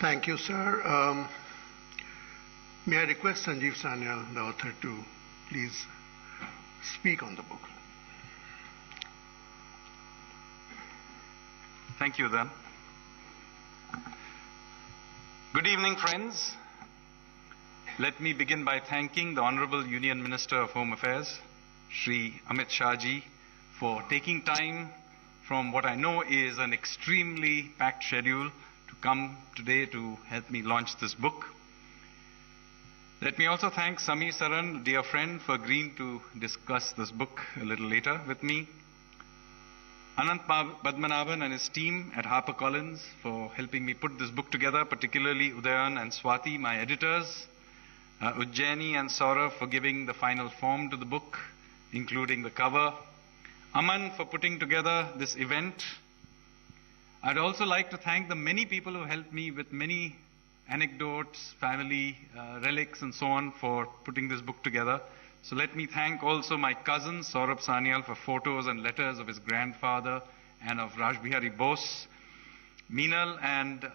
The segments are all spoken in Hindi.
Thank you, sir. May I request Sanjeev Sanyal, the author, to please speak on the book. Thank you, then. Good evening, friends. Let me begin by thanking the Honorable Union Minister of Home Affairs, Shri Amit Shah ji, for taking time from what I know is an extremely packed schedule to come today to help me launch this book. Let me also thank Samir Saran, dear friend, for agreeing to discuss this book a little later with me. Anant Padmanabhan and his team at HarperCollins for helping me put this book together, particularly Udayan and Swati, my editors. Ujjaini and Saurav for giving the final form to the book, including the cover. Aman for putting together this event. I'd also like to thank the many people who helped me with many anecdotes, family relics and so on for putting this book together. So let me thank also my cousin Saurabh Sanyal for photos and letters of his grandfather and of Raj Bihari Bose. Meenal and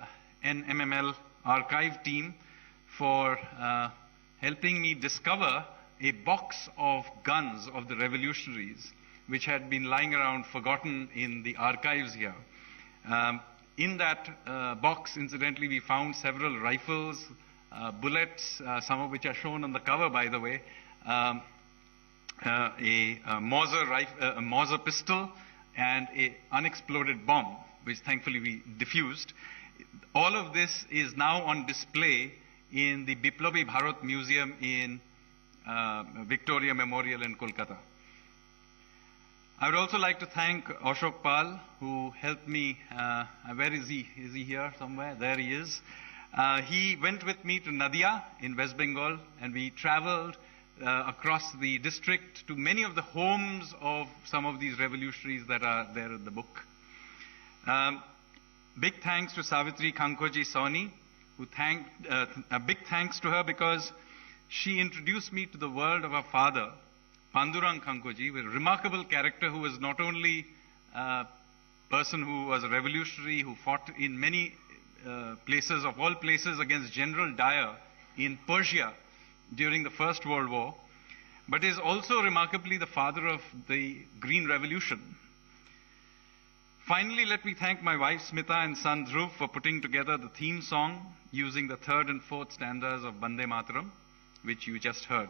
NMML archive team for helping me discover a box of guns of the revolutionaries which had been lying around forgotten in the archives here. In that box, incidentally, we found several rifles, bullets, some of which are shown on the cover, by the way, a Mauser pistol, and an unexploded bomb, which thankfully we diffused. All of this is now on display in the TVBHARAT Museum in Victoria Memorial in Kolkata. I would also like to thank Ashok Pal, who helped me. Where is he? Is he here somewhere? There he is. He went with me to Nadia in West Bengal, and we traveled across the district to many of the homes of some of these revolutionaries that are there in the book. Big thanks to Savitri Kankoji Sawhney, who a big thanks to her because she introduced me to the world of her father, Pandurang Kankoji, a remarkable character who was not only a person who was a revolutionary, who fought in many places, of all places, against General Dyer in Persia during the First World War, but is also remarkably the father of the Green Revolution. Finally, let me thank my wife Smita and son Dhruv for putting together the theme song using the third and fourth stanzas of Bande Mataram, which you just heard.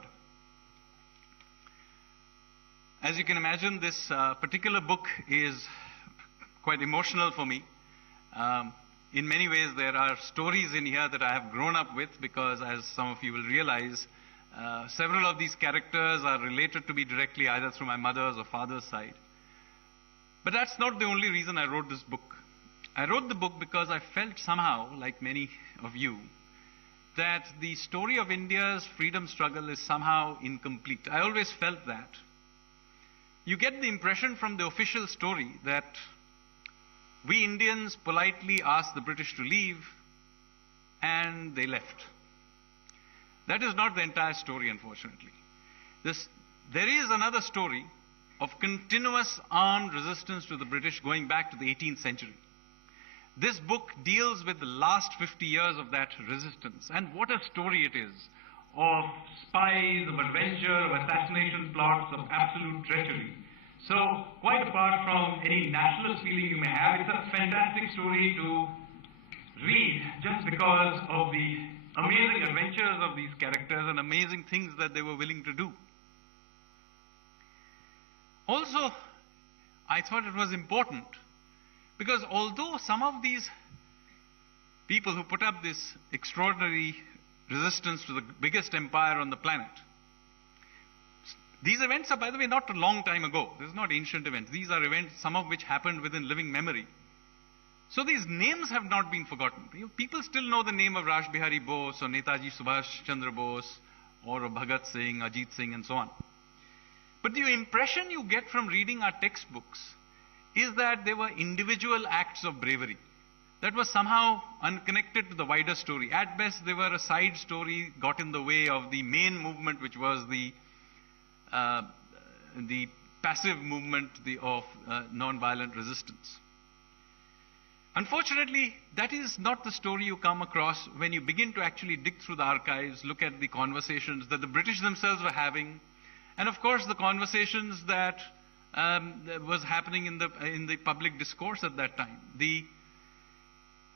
As you can imagine, this particular book is quite emotional for me. In many ways, there are stories in here that I have grown up with because, as some of you will realize, several of these characters are related to me directly either through my mother's or father's side. But that's not the only reason I wrote this book. I wrote the book because I felt somehow, like many of you, that the story of India's freedom struggle is somehow incomplete. I always felt that. You get the impression from the official story that we Indians politely asked the British to leave and they left. That is not the entire story, unfortunately. There is another story of continuous armed resistance to the British going back to the 18th century. This book deals with the last 50 years of that resistance, and what a story it is of spies, of adventure, of assassination plots, of absolute treachery. So, quite apart from any nationalist feeling you may have, it's a fantastic story to read just because of the amazing adventures of these characters and amazing things that they were willing to do. Also, I thought it was important because although some of these people who put up this extraordinary resistance to the biggest empire on the planet, these events are, by the way, not a long time ago. This is not ancient events. These are events, some of which happened within living memory. So these names have not been forgotten. People still know the name of Raj Bihari Bose or Netaji Subhash Chandra Bose or Bhagat Singh, Ajit Singh and so on. But the impression you get from reading our textbooks is that they were individual acts of bravery that was somehow unconnected to the wider story. At best, they were a side story, got in the way of the main movement, which was the passive movement of non-violent resistance. Unfortunately, that is not the story you come across when you begin to actually dig through the archives, look at the conversations that the British themselves were having, and of course the conversations that was happening in the public discourse at that time. The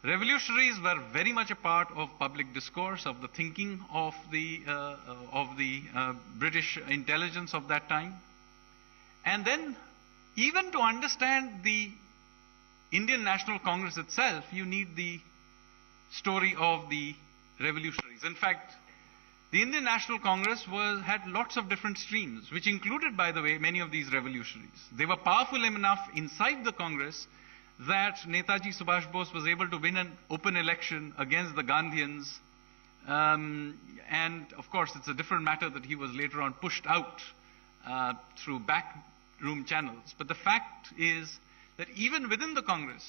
revolutionaries were very much a part of public discourse, of the thinking of the British intelligence of that time. And then, even to understand the Indian National Congress itself, you need the story of the revolutionaries. In fact, the Indian National Congress had lots of different streams, which included, by the way, many of these revolutionaries. They were powerful enough inside the Congress that Netaji Subhash Bose was able to win an open election against the Gandhians. And of course, it's a different matter that he was later on pushed out through backroom channels. But the fact is that even within the Congress,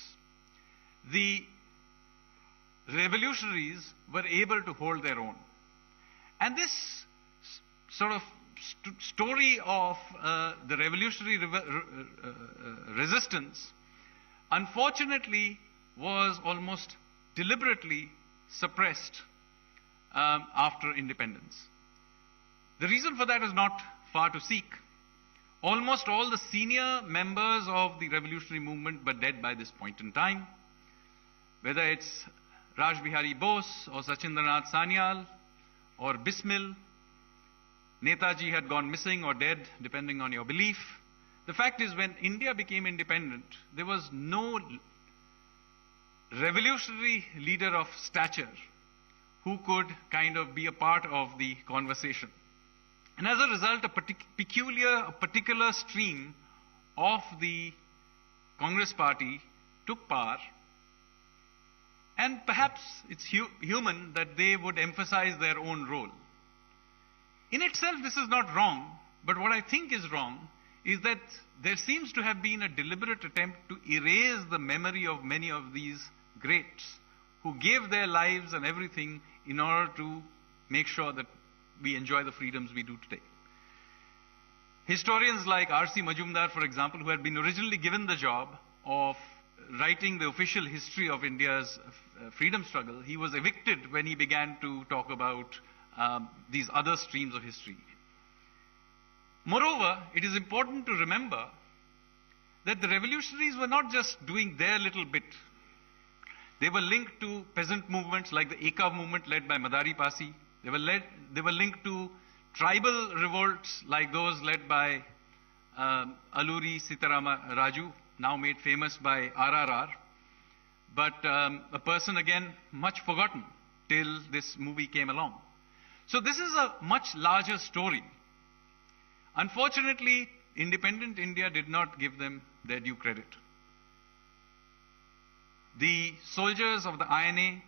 the revolutionaries were able to hold their own. And this sort of story of the revolutionary resistance, unfortunately, was almost deliberately suppressed after independence. The reason for that is not far to seek. Almost all the senior members of the revolutionary movement were dead by this point in time. Whether it's Raj Bihari Bose or Sachindranath Sanyal or Bismil, Netaji had gone missing or dead, depending on your belief. The fact is, when India became independent, there was no revolutionary leader of stature who could kind of be a part of the conversation. And as a result, a particular stream of the Congress party took power. And perhaps it's human that they would emphasize their own role. In itself, this is not wrong, but what I think is wrong is that there seems to have been a deliberate attempt to erase the memory of many of these greats who gave their lives and everything in order to make sure that we enjoy the freedoms we do today. Historians like R.C. Majumdar, for example, who had been originally given the job of writing the official history of India's freedom struggle, he was evicted when he began to talk about these other streams of history. Moreover, it is important to remember that the revolutionaries were not just doing their little bit. They were linked to peasant movements like the Eka movement led by Madari Pasi. They were linked to tribal revolts like those led by Alluri Sitarama Raju, now made famous by RRR. But a person, again, much forgotten till this movie came along. So this is a much larger story. Unfortunately, independent India did not give them their due credit. The soldiers of the INA,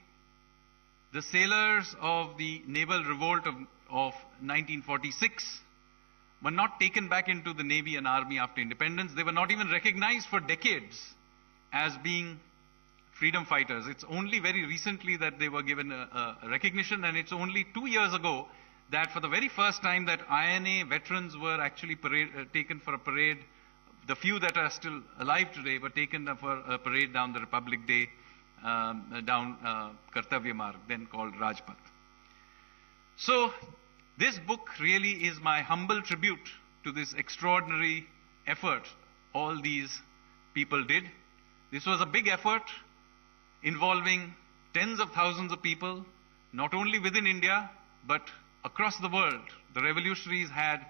the sailors of the naval revolt of 1946 were not taken back into the Navy and Army after independence. They were not even recognized for decades as being freedom fighters. It's only very recently that they were given a recognition, and it's only 2 years ago that for the very first time that INA veterans were actually taken for a parade. The few that are still alive today were taken for a parade down the Republic Day, down Kartavya Marg, then called Rajpath. So this book really is my humble tribute to this extraordinary effort all these people did. This was a big effort involving tens of thousands of people, not only within India, but across the world. The revolutionaries had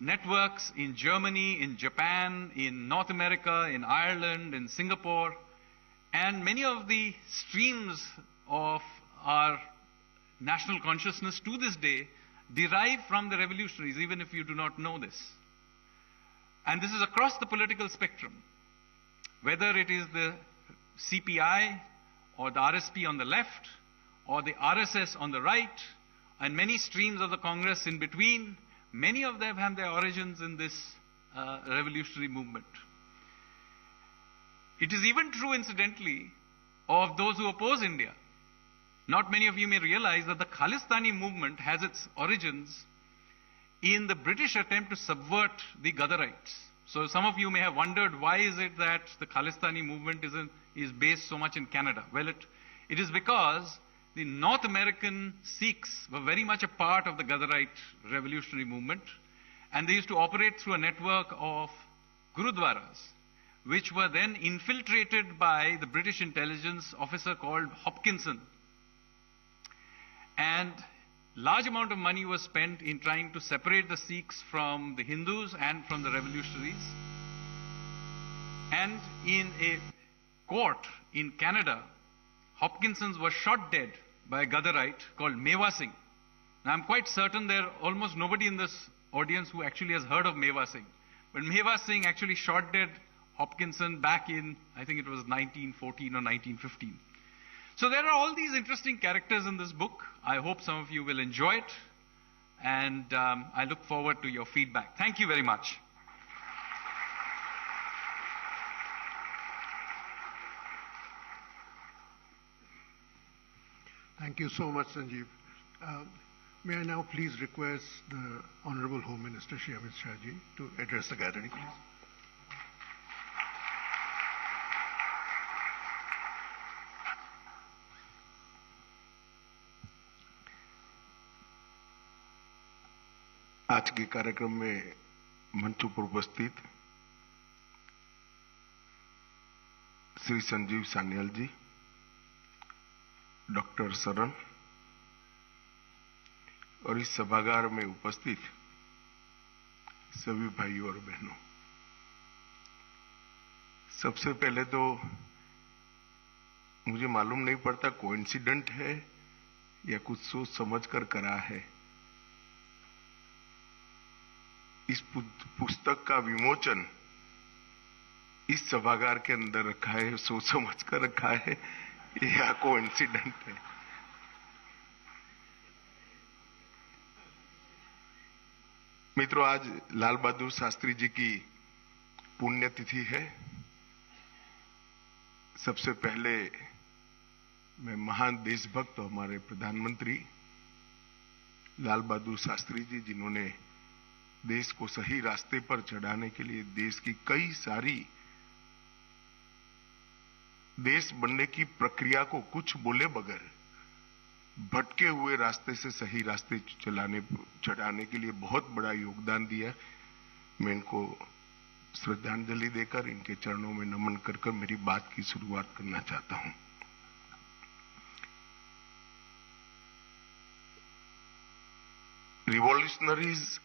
networks in Germany, in Japan, in North America, in Ireland, in Singapore, and many of the streams of our national consciousness to this day derive from the revolutionaries, even if you do not know this. And this is across the political spectrum, whether it is the CPI or the RSP on the left, or the RSS on the right, and many streams of the Congress in between. Many of them have their origins in this revolutionary movement. It is even true, incidentally, of those who oppose India. Not many of you may realize that the Khalistani movement has its origins in the British attempt to subvert the Gadarites. So some of you may have wondered, why is it that the Khalistani movement is based so much in Canada? Well, it is because the North American Sikhs were very much a part of the Ghadarite revolutionary movement, and they used to operate through a network of Gurudwaras, which were then infiltrated by the British intelligence officer called Hopkinson. And large amount of money was spent in trying to separate the Sikhs from the Hindus and from the revolutionaries. And in a court in Canada, Hopkinson was shot dead by a Ghadarite called Meva Singh. Now, I'm quite certain there are almost nobody in this audience who actually has heard of Meva Singh. But Meva Singh actually shot dead Hopkinson back in, I think it was 1914 or 1915. So there are all these interesting characters in this book. I hope some of you will enjoy it. And I look forward to your feedback. Thank you very much. Thank you so much, Sanjeev. May I now please request the Honorable Home Minister, Shri Amit Shah ji, to address the gathering, please. आज के कार्यक्रम में मंच पर उपस्थित श्री संजीव सान्याल जी, डॉक्टर सरन और इस सभागार में उपस्थित सभी भाइयों और बहनों, सबसे पहले तो मुझे मालूम नहीं पड़ता कोइंसिडेंट है या कुछ सोच समझकर करा है। इस पुस्तक का विमोचन इस सभागार के अंदर रखा है, सोच समझ कर रखा है या कोइंसिडेंट है। मित्रों, आज लाल बहादुर शास्त्री जी की पुण्यतिथि है। सबसे पहले मैं महान देशभक्त हमारे प्रधानमंत्री लाल बहादुर शास्त्री जी, जिन्होंने देश को सही रास्ते पर चढ़ाने के लिए देश की कई सारी देश बनने की प्रक्रिया को कुछ बोले बगैर भटके हुए रास्ते से सही रास्ते चढ़ाने के लिए बहुत बड़ा योगदान दिया। मैं इनको श्रद्धांजलि देकर इनके चरणों में नमन कर मेरी बात की शुरुआत करना चाहता हूं। Revolutionaries,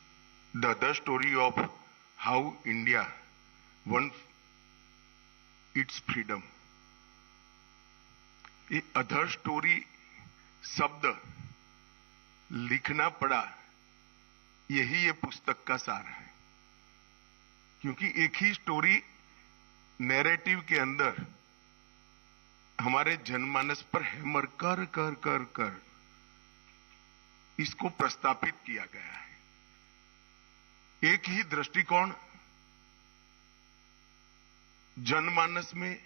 the other story of how India won its freedom. ये अदर स्टोरी शब्द लिखना पड़ा, यही ये पुस्तक का सार है, क्योंकि एक ही स्टोरी नैरेटिव के अंदर हमारे जनमानस पर हैमर कर कर कर कर इसको प्रस्तापित किया गया है। एक ही दृष्टिकोण जनमानस में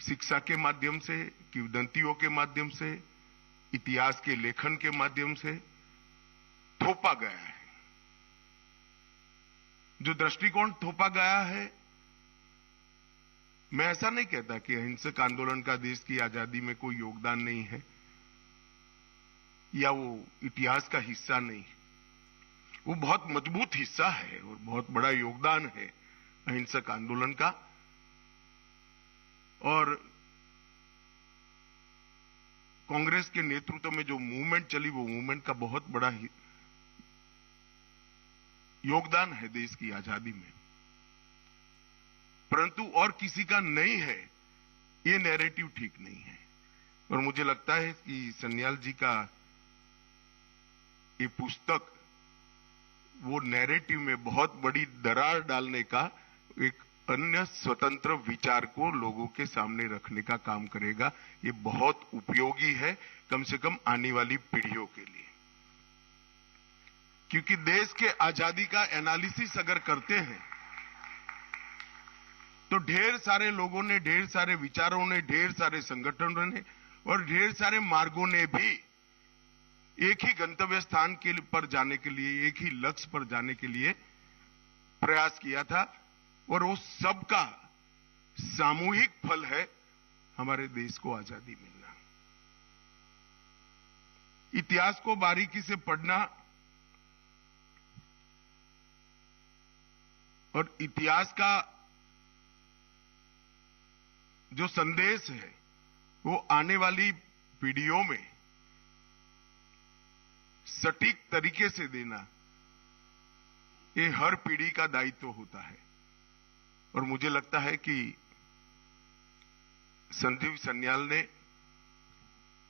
शिक्षा के माध्यम से, किंवदंतियों के माध्यम से, इतिहास के लेखन के माध्यम से थोपा गया है। जो दृष्टिकोण थोपा गया है, मैं ऐसा नहीं कहता कि अहिंसक आंदोलन का देश की आजादी में कोई योगदान नहीं है या वो इतिहास का हिस्सा नहीं। वो बहुत मजबूत हिस्सा है और बहुत बड़ा योगदान है अहिंसक आंदोलन का। और कांग्रेस के नेतृत्व में जो मूवमेंट चली, वो मूवमेंट का बहुत बड़ा योगदान है देश की आजादी में, परंतु और किसी का नहीं है, ये नैरेटिव ठीक नहीं है। और मुझे लगता है कि सन्याल जी का ये पुस्तक वो नैरेटिव में बहुत बड़ी दरार डालने का, एक अन्य स्वतंत्र विचार को लोगों के सामने रखने का काम करेगा। ये बहुत उपयोगी है, कम से कम आने वाली पीढ़ियों के लिए, क्योंकि देश के आजादी का एनालिसिस अगर करते हैं तो ढेर सारे लोगों ने, ढेर सारे विचारों ने, ढेर सारे संगठनों ने और ढेर सारे मार्गों ने भी एक ही गंतव्य स्थान के पर जाने के लिए, एक ही लक्ष्य पर जाने के लिए प्रयास किया था। और वो सबका सामूहिक फल है हमारे देश को आजादी मिलना। इतिहास को बारीकी से पढ़ना और इतिहास का जो संदेश है वो आने वाली पीढ़ियों में सटीक तरीके से देना, ये हर पीढ़ी का दायित्व होता है। और मुझे लगता है कि संजीव सान्याल ने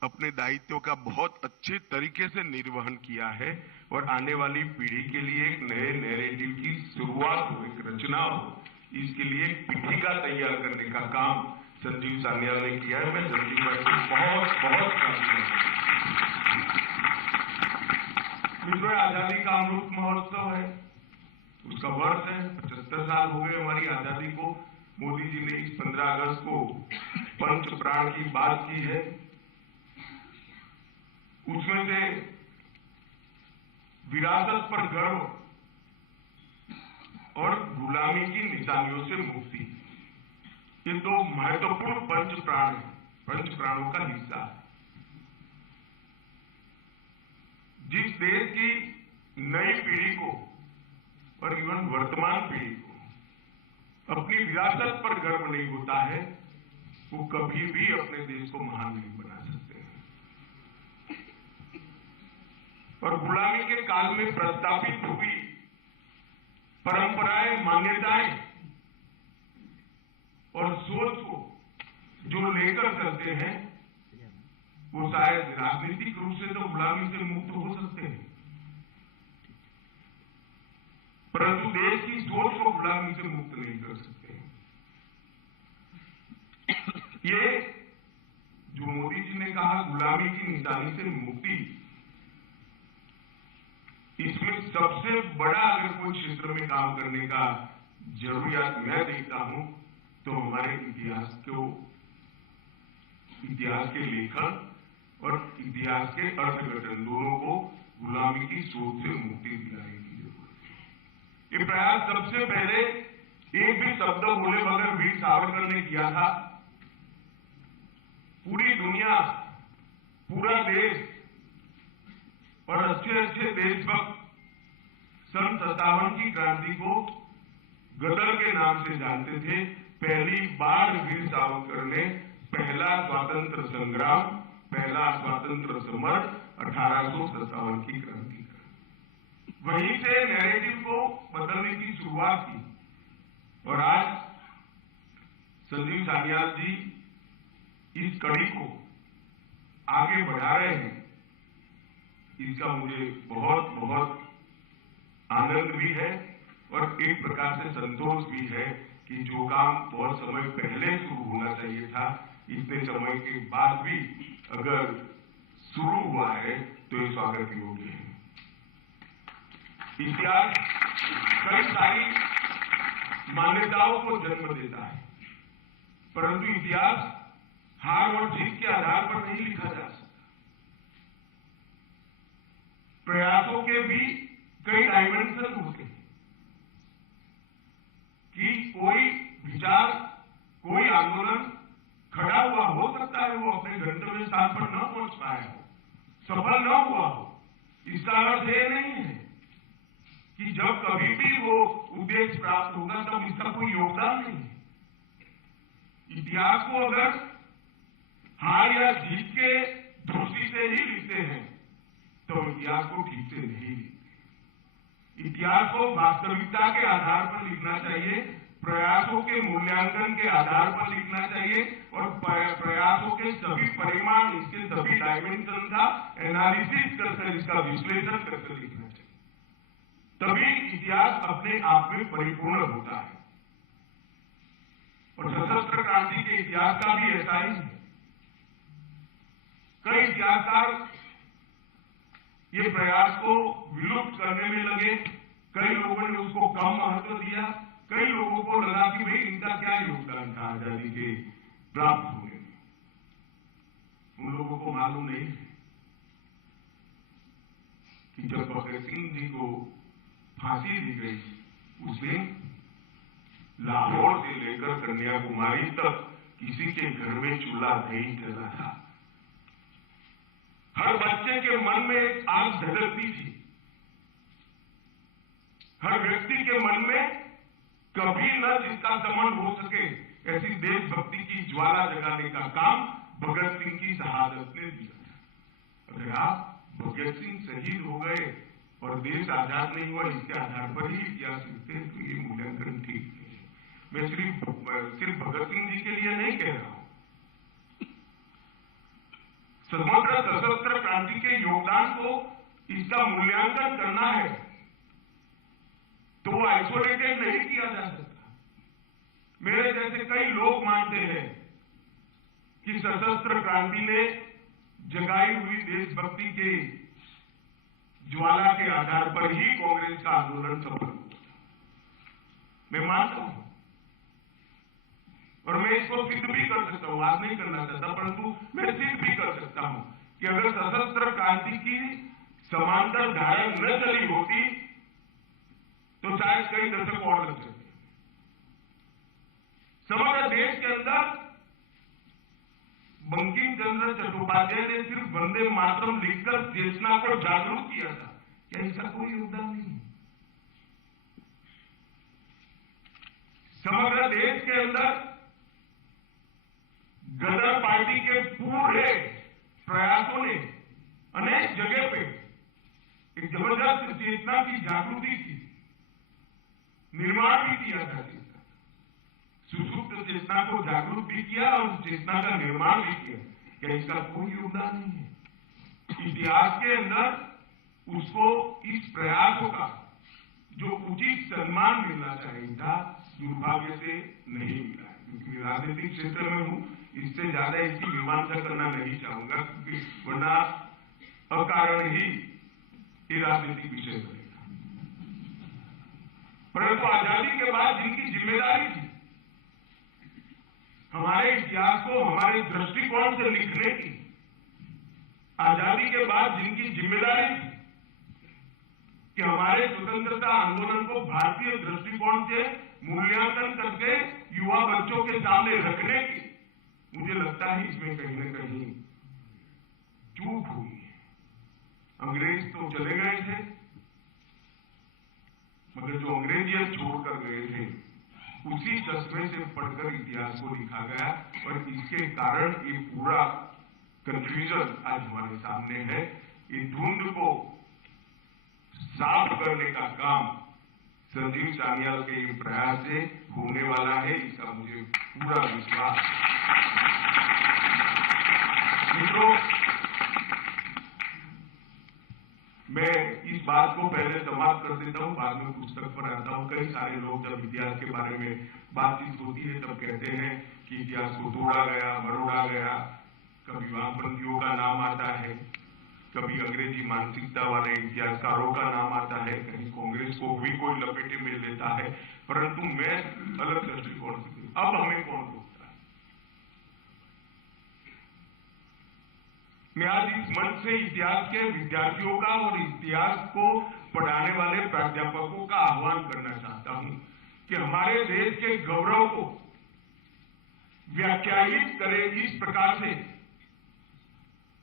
अपने दायित्व का बहुत अच्छे तरीके से निर्वहन किया है और आने वाली पीढ़ी के लिए एक नए नैरेटिव की शुरुआत हो, एक रचना हो, इसके लिए एक पीठिका तैयार करने का काम संजीव सान्याल ने किया है। मैं संजीव भाई को बहुत मित्रों, आजादी का अमृत महोत्सव है, उसका वर्ष है। 75 साल हो गए हमारी आजादी को। मोदी जी ने इस 15 अगस्त को पंच प्राण की बात की है। उसमें से विरासत पर गर्व और गुलामी की निशानियों से मुक्ति, ये दो महत्वपूर्ण पंच प्राण हैं, पंच प्राणों का हिस्सा है। जिस देश की नई पीढ़ी को और इवन वर्तमान पीढ़ी को अपनी विरासत पर गर्व नहीं होता है, वो कभी भी अपने देश को महान नहीं बना सकते। और गुलामी के काल में प्रस्तावित हुई परंपराएं, मान्यताएं और सोच को जो लेकर चलते हैं, वो शायद राजनीतिक रूप से तो गुलामी से मुक्त हो सकते हैं, परंतु देश की सोच को गुलामी से मुक्त नहीं कर सकते। ये जो मोदी जी ने कहा गुलामी की निशानी से मुक्ति, इसमें सबसे बड़ा अगर कोई क्षेत्र में काम करने का जरूरियात मैं देखता हूं तो हमारे इतिहास के लेखन और इतिहास के अर्थघटन दोनों को गुलामी की सोच से मुक्ति दिलाने की जरूरत है। ये प्रयास सबसे पहले एक भी शब्द बोले बगैर वीर सावरकर ने किया था। पूरी दुनिया, पूरा देश और अच्छे अच्छे देशभक्त सन 57 की क्रांति को गदर के नाम से जानते थे। पहली बार वीर सावरकर ने पहला स्वातंत्र संग्राम, पहला स्वातंत्र समर 1857 की क्रांति का, वहीं से नैरेटिव को बदलने की शुरुआत की। और आज संजीव सान्याल जी इस कड़ी को आगे बढ़ा रहे हैं, इसका मुझे बहुत बहुत आनंद भी है और एक प्रकार से संतोष भी है कि जो काम बहुत समय पहले शुरू होना चाहिए था, इतने समय के बाद भी अगर शुरू हुआ है तो ये स्वागत योग्य है। इतिहास कई सारी मान्यताओं को जन्म देता है, परंतु इतिहास हार और जीत के आधार पर नहीं लिखा जा सकता। प्रयासों के भी कई डायमेंशन होते हैं कि कोई विचार, कोई आंदोलन खड़ा हुआ हो सकता है, वो अपने गंतव्य स्थान पर न पहुंच पाया हो, सफल न हुआ हो। इसका अर्थ ये नहीं है कि जब कभी भी वो उद्देश्य प्राप्त होगा तब इसका कोई योगदान नहीं है। इतिहास को अगर हार या जीत के दृष्टि से ही लिखते हैं तो इतिहास को ठीक से नहीं लिखते। इतिहास को वास्तविकता के आधार पर लिखना चाहिए, प्रयासों के मूल्यांकन के आधार पर लिखना चाहिए और प्रयासों के सभी परिमाण, इसके सभी डायमेंशन का एनालिसिस करके, इसका विश्लेषण करके लिखना चाहिए। तभी इतिहास अपने आप में परिपूर्ण होता है। और सशस्त्र क्रांति के इतिहास का भी ऐसा ही है। कई इतिहासकार ये प्रयास को विलुप्त करने में लगे, कई लोगों ने उसको कम महत्व दिया, कई लोगों को लगा कि भाई इनका क्या योगदान था आजादी के प्राप्त होने में। उन लोगों को मालूम नहीं है कि जब भगत सिंह जी को फांसी दी गई, उस दिन लाहौर से लेकर कन्याकुमारी तक किसी के घर में चूल्हा नहीं जला था। हर बच्चे के मन में एक आग धधकती थी। हर व्यक्ति के मन में कभी न जिसका दमन हो सके ऐसी देशभक्ति की ज्वाला जगाने का काम भगत सिंह की शहादत ने दिया। अगर आप भगत सिंह शहीद हो गए और देश आजाद नहीं हुआ इसके आधार पर ही इतिहास लिखते हैं तो ये मूल्यांकन ठीक नहीं है। मैं सिर्फ भगत सिंह जी के लिए नहीं कह रहा हूं। समग्र सशस्त्र क्रांति के योगदान को इसका मूल्यांकन करना है तो वो आइसोलेटेड नहीं किया जा सकता। मेरे जैसे कई लोग मानते हैं कि सशस्त्र क्रांति ने जगाई हुई देशभक्ति के ज्वाला के आधार पर ही कांग्रेस का आंदोलन सफल हुआ। मैं मानता हूं और मैं इसको सिद्ध भी कर सकता हूं। आज नहीं करना चाहता परंतु मैं सिद्ध भी कर सकता हूं कि अगर सशस्त्र क्रांति की समांतर धारा न चली होती तो शायद कई दशक और लग सकते। समग्र देश के अंदर बंकिम चंद्र चट्टोपाध्याय ने सिर्फ वंदे मातरम लिखकर चेतना को जागरूक किया था, क्या इसका कोई योगदान नहीं? समग्र देश के अंदर गदर पार्टी के पूरे प्रयासों ने अनेक जगह पे एक जबरदस्त चेतना की जागृति की निर्माण भी किया था। सुसुप्त चेतना को जागरूक भी किया और चेतना का निर्माण भी किया। क्या इसका कोई योगदान नहीं है? इतिहास के अंदर उसको इस प्रयासों का जो उचित सम्मान मिलना चाहिए था दुर्भाग्य से नहीं मिला है। क्योंकि राजनीतिक क्षेत्र में हूं इससे ज्यादा इसकी मीमांसा करना नहीं चाहूंगा वरना अकारण ही ये राजनीतिक विषय बनेगा। परंतु आजादी के बाद जिनकी जिम्मेदारी थी हमारे इतिहास को हमारे दृष्टिकोण से लिखने की, आजादी के बाद जिनकी जिम्मेदारी थी कि हमारे स्वतंत्रता आंदोलन को भारतीय दृष्टिकोण से मूल्यांकन करके युवा बच्चों के सामने रखने की, मुझे लगता है इसमें कहीं न कहीं चूक हुई है। अंग्रेज तो चले गए थे मगर जो अंग्रेजियत छोड़कर गए थे उसी चश्मे से पढ़कर इतिहास को लिखा गया और इसके कारण ये पूरा कंफ्यूजन आज हमारे सामने है। ये धुंध को साफ करने का काम संजीव सान्याल के ये प्रयास से होने वाला है, इसका मुझे पूरा विश्वास है। मित्रों, मैं इस बात को पहले समाप्त कर देता हूं, बाद में पुस्तक पर आता हूं। कई सारे लोग जब इतिहास के बारे में बातचीत होती है तब कहते हैं कि इतिहास को तोड़ा गया, मरोड़ा गया। कभी वामपंथियों का नाम आता है, कभी अंग्रेजी मानसिकता वाले इतिहासकारों का नाम आता है, कहीं कांग्रेस को भी कोई लपेटे में लेता है। परंतु मैं अलग दृष्टिकोण से, अब हमें कौन रोकता है? मैं आज इस मंच से इतिहास के विद्यार्थियों का और इतिहास को पढ़ाने वाले प्राध्यापकों का आह्वान करना चाहता हूं कि हमारे देश के गौरव को व्याख्यायित करे इस प्रकार से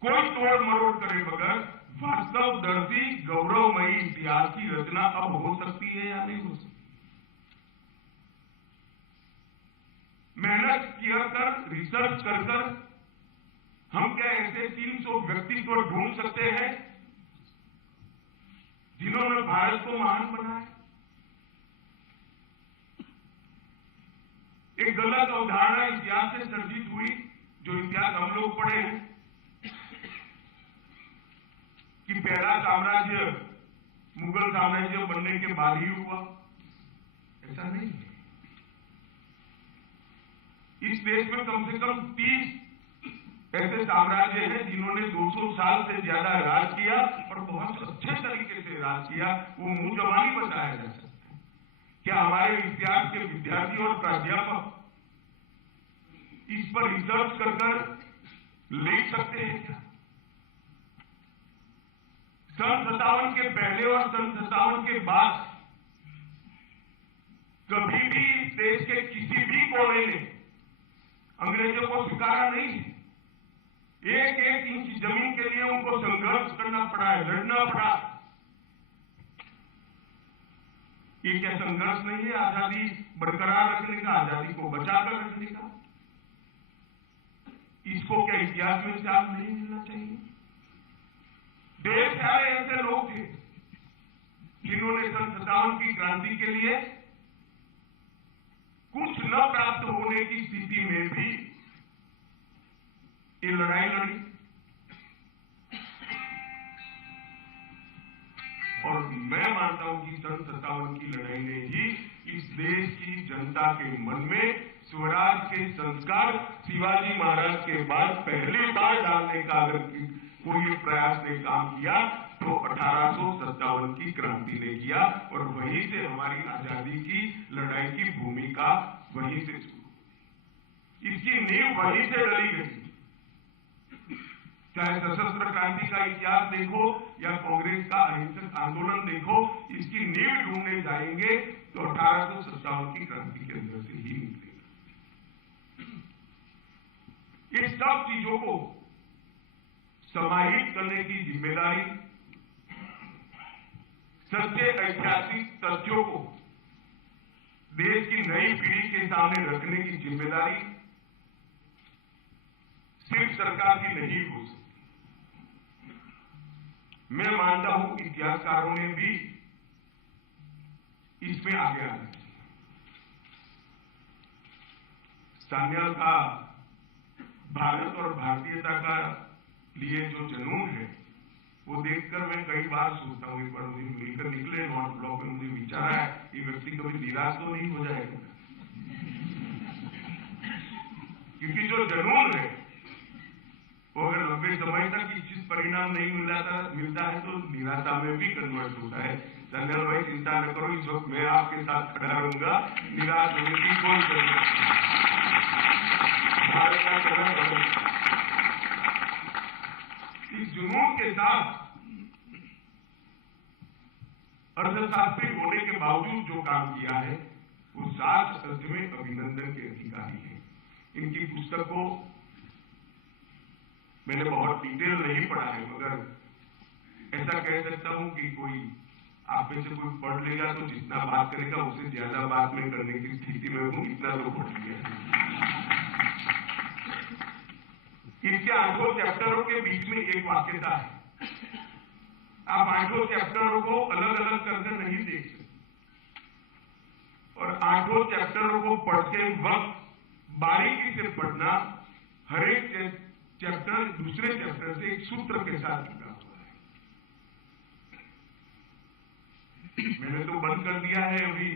कोई तोड़ मरोड़ करे बगैर वास्तवदर्शी गौरवमयी इतिहास की रचना अब हो सकती है या नहीं हो सकती? मेहनत किया कर, रिसर्च कर हम क्या ऐसे 300 व्यक्ति को ढूंढ सकते हैं जिन्होंने भारत को महान बनाया? एक गलत अवधारणा इतिहास से सर्जित हुई, जो इतिहास हम लोग पढ़े हैं कि पहला साम्राज्य मुगल साम्राज्य बनने के बाद ही हुआ। ऐसा नहीं है। इस देश में कम से कम 30 ऐसे साम्राज्य हैं जिन्होंने 200 साल से ज्यादा राज किया और बहुत अच्छे तरीके से राज किया। वो मुंह जबानी बताया जा सकता है। क्या हमारे इतिहास के विद्यार्थी और प्राध्यापक इस पर रिसर्च कर लिख सकते हैं क्या? सन 57 के पहले और सन 57 के बाद कभी भी इस देश के किसी भी कोने ने अंग्रेजों को स्वीकारा नहीं। एक एक इंच जमीन के लिए उनको संघर्ष करना पड़ा है, लड़ना पड़ा। ये क्या संघर्ष नहीं है आजादी बरकरार रखने का, आजादी को बचाकर रखने का? इसको क्या इतिहास में स्थान नहीं मिलना चाहिए? ढेर सारे ऐसे लोग थे जिन्होंने सन 57 की क्रांति के लिए कुछ न प्राप्त होने की स्थिति में भी ये लड़ाई लड़ी। और मैं मानता हूं कि सन 57 की लड़ाई ने ही इस देश की जनता के मन में स्वराज के संस्कार शिवाजी महाराज के बाद पहली बार डालने का अगर कोई प्रयास ने काम किया तो 1857 की क्रांति ने किया। और वहीं से हमारी आजादी की लड़ाई की भूमिका वहीं से शुरू, इसकी नींव वहीं से डली गई। चाहे सशस्त्र क्रांति का इतिहास देखो या कांग्रेस का अहिंसक आंदोलन देखो, इसकी नींव ढूंढने जाएंगे तो 1857 की क्रांति के अंदर से ही निकलेगा। ये सब चीजों को समाहित करने की जिम्मेदारी, सच्चे ऐतिहासिक तथ्यों को देश की नई पीढ़ी के सामने रखने की जिम्मेदारी सिर्फ सरकार की नहीं हो सकती। मैं मानता हूं इतिहासकारों ने भी इसमें आगे आना चाहिए। सान्याल का भारत और भारतीयता का लिए जो जुनून है वो देखकर मैं कई बार सोचता हूं, एक बार मुझे मिलकर निकले नॉर्थ ब्लॉक में, मुझे विचार है ये व्यक्ति कभी निराश तो नहीं हो जाएगा, क्योंकि जो जुनून है वो अगर लंबे समय तक इच्छित परिणाम नहीं मिलता है तो निराशा में भी कन्वर्ट होता है। संजय भाई चिंता न करो, इस वक्त मैं आपके साथ खड़ा रहूंगा, निराश होने की कोई जरूरत नहीं। भारत का चरण इस जुनून के साथ अर्थशास्त्री होने के बावजूद जो काम किया है वो सात अर्थ में अभिनंदन के अधिकारी है। इनकी पुस्तक को मैंने बहुत डिटेल नहीं पढ़ा है, मगर ऐसा कह सकता हूं कि कोई आप में से कोई पढ़ लेगा तो जितना बात करेगा उससे ज्यादा बात में करने की स्थिति में हूं, इतना तो पढ़ लिया। इसके 8 चैप्टरों के बीच में एक वाक्यता है। आप 8 चैप्टरों को अलग अलग करके नहीं देख सकते, और 8 चैप्टरों को पढ़ते वक्त बारीकी से पढ़ना, हर एक चैप्टर दूसरे चैप्टर से एक सूत्र के साथ जुड़ा हुआ है। मैंने तो बंद कर दिया है अभी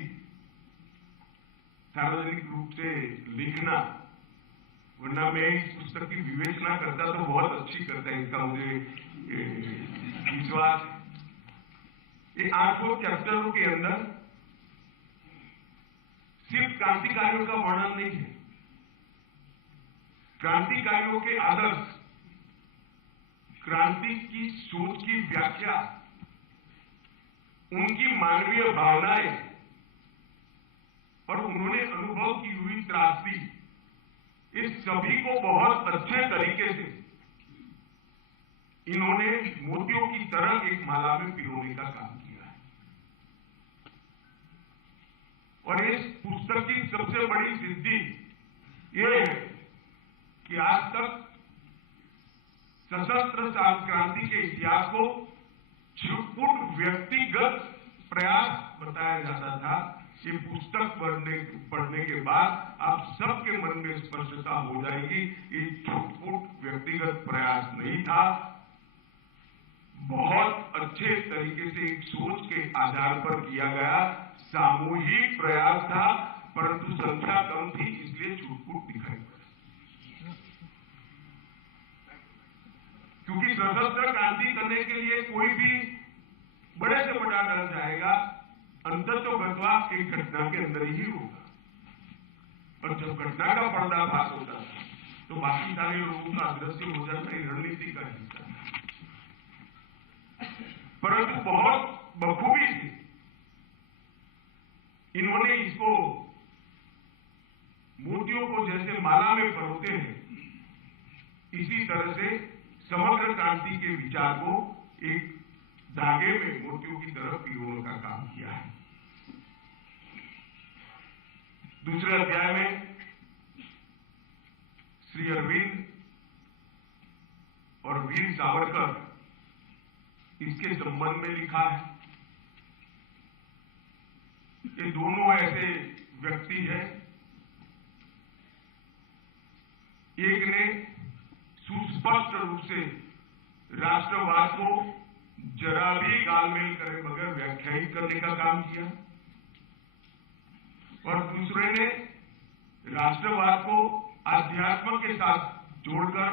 सार्वजनिक रूप से लिखना, वरना मैं इस पुस्तक की विवेचना करता तो बहुत अच्छी करता है, इसका मुझे विश्वास है। ये 8 चैप्टरों के अंदर सिर्फ क्रांतिकारियों का वर्णन नहीं है, क्रांतिकारियों के आदर्श, क्रांति की सोच की व्याख्या, उनकी मानवीय भावनाएं और उन्होंने अनुभव की हुई त्रासदी, इस सभी को बहुत अच्छे तरीके से इन्होंने मोतियों की तरह एक माला में पिरोने का काम किया है। और इस पुस्तक की सबसे बड़ी सिद्धि ये है कि आज तक सशस्त्र क्रांति के इतिहास को छुटपुट व्यक्तिगत प्रयास बताया जाता था। ये पुस्तक पढ़ने के बाद आप सबके मन में स्पष्टता हो जाएगी, ये छुटपुट व्यक्तिगत प्रयास नहीं था, बहुत अच्छे तरीके से एक सोच के आधार पर किया गया सामूहिक प्रयास था, परंतु संख्या कम थी इसलिए छुटपुट दिखाई पड़ा। क्योंकि सशस्त्र क्रांति करने के लिए कोई भी बड़े से बड़ा डर जाएगा, अंततोगत्वा एक घटना के अंदर ही होगा, और जब घटना का पर्दाफाश होता है तो बाकी सारे लोगों का अदृश्य हो जाता है, रणनीति का हिस्सा। परंतु बहुत बखूबी से इन्होंने इसको मोतियों को जैसे माला में परोते हैं, इसी तरह से समग्र क्रांति के विचार को एक धागे में मोतियों की तरह पिरोने का काम किया है। दूसरे अध्याय में श्री अरविंद और वीर सावरकर इसके संबंध में लिखा है। ये दोनों ऐसे व्यक्ति हैं, एक ने सुस्पष्ट रूप से राष्ट्रवाद को जरा भी गालमेल करे बगैर व्याख्यायित करने का काम किया, और दूसरे ने राष्ट्रवाद को अध्यात्म के साथ जोड़कर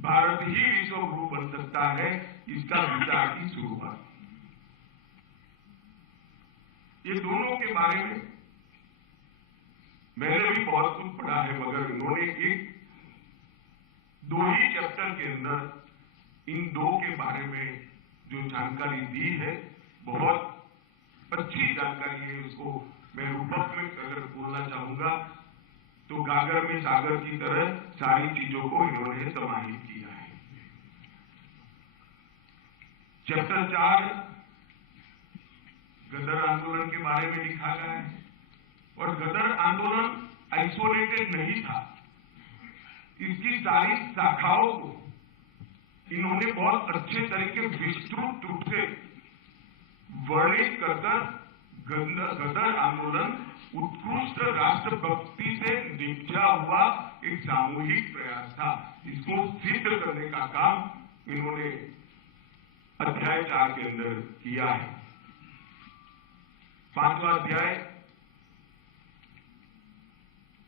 भारत ही विश्व गुरु बन सकता है, इसका विचार की शुरुआत। ये दोनों के बारे में मैंने भी बहुत कुछ पढ़ा है, मगर इन्होंने दो ही चैप्टर के अंदर इन दो के बारे में जो जानकारी दी है, बहुत अच्छी जानकारी है। उसको मैं रूपक में अगर बोलना चाहूंगा तो गागर में सागर की तरह सारी चीजों को इन्होंने समाहित किया है। चैप्टर 4 गदर आंदोलन के बारे में लिखा गया है, और गदर आंदोलन आइसोलेटेड नहीं था, इसकी सारी शाखाओं को इन्होंने बहुत अच्छे तरीके विस्तृत रूप से वर्णित कर गदर आंदोलन उत्कृष्ट राष्ट्रभक्ति से निपजा हुआ एक सामूहिक प्रयास था। इसको सिद्ध करने का काम इन्होंने अध्याय 4 के अंदर किया है। 5वां अध्याय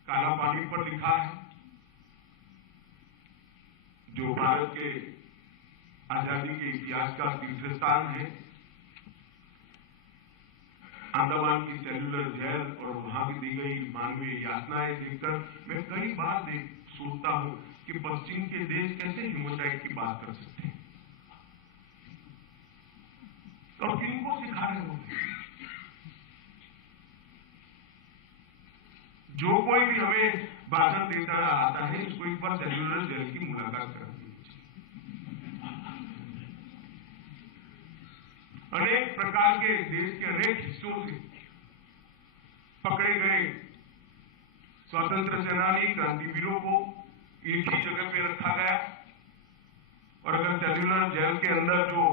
काला पानी पर लिखा है, जो भारत के आजादी के इतिहास का तीसरा स्थान है। अंडमान की सेल्युलर जेल और वहां की दी गई मानवीय यातनाएं देखकर मैं कई बार सोचता हूं कि पश्चिम के देश कैसे ह्यूमन की बात कर सकते हैं, और किनको सिखा रहे होंगे। जो कोई भी हमें भाषण देता आता है, उसको एक बार सेल्युलर जेल की मुलाकात करनी। अनेक प्रकार के देश के अनेक हिस्सों से पकड़े गए स्वतंत्र सेनानी क्रांतिवीरों को एक ही जगह पे रखा गया, और अगर सेल्युलर जेल के अंदर जो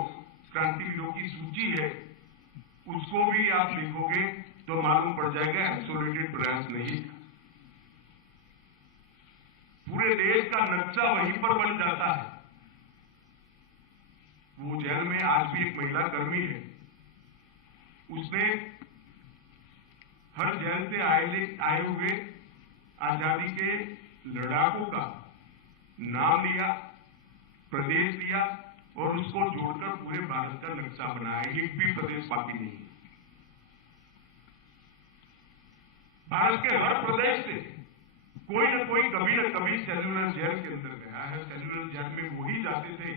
क्रांतिवीरों की सूची है उसको भी आप लिखोगे तो मालूम पड़ जाएगा आइसोलेटेड प्रयास नहीं। पूरे देश का नक्शा वहीं पर बन जाता है। वो जेल में आज भी एक महिला कर्मी है, उसने हर जेल से आए हुए आजादी के लड़ाकों का नाम लिया, प्रदेश लिया, और उसको जोड़कर पूरे भारत का नक्शा बनाया। एक भी प्रदेश बाकी नहीं। भारत के हर प्रदेश से कोई न कोई कभी न कभी सेल्युलर जेल के अंदर गया है। सेल्युलर जेल में वही जाते थे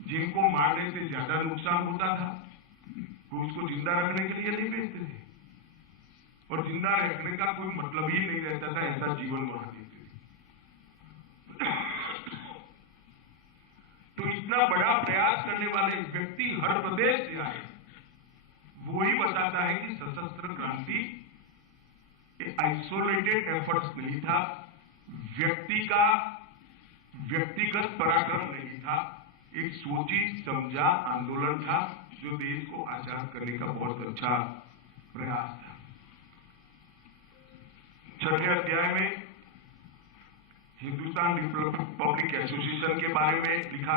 जिनको मारने से ज्यादा नुकसान होता था, कोई उसको जिंदा रखने के लिए नहीं भेजते थे, और जिंदा रखने का कोई मतलब ही नहीं रहता था, ऐसा जीवन वहां देते थे। तो इतना बड़ा प्रयास करने वाले व्यक्ति हर प्रदेश से आए, वो ही बताता है कि सशस्त्र क्रांति आइसोलेटेड एफर्ट्स नहीं था, व्यक्तिगत पराक्रम नहीं था, एक सोची समझा आंदोलन था जो देश को आजाद करने का बहुत अच्छा प्रयास था। 6वें अध्याय में हिंदुस्तान रिपब्लिक एसोसिएशन के बारे में लिखा